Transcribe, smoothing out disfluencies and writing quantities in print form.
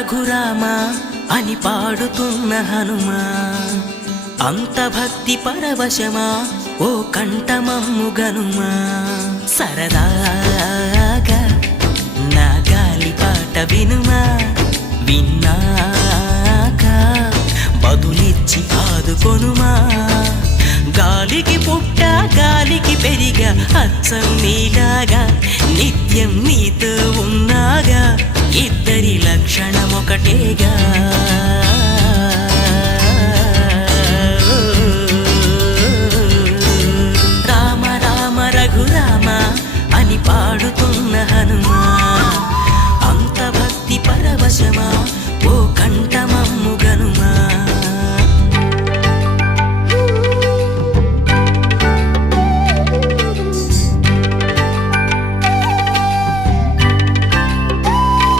రఘురామా అని పాడుతున్న హనుమా, అంత భక్తి పరవశమా ఓ కంఠమమ్ము గనుమా. సరదా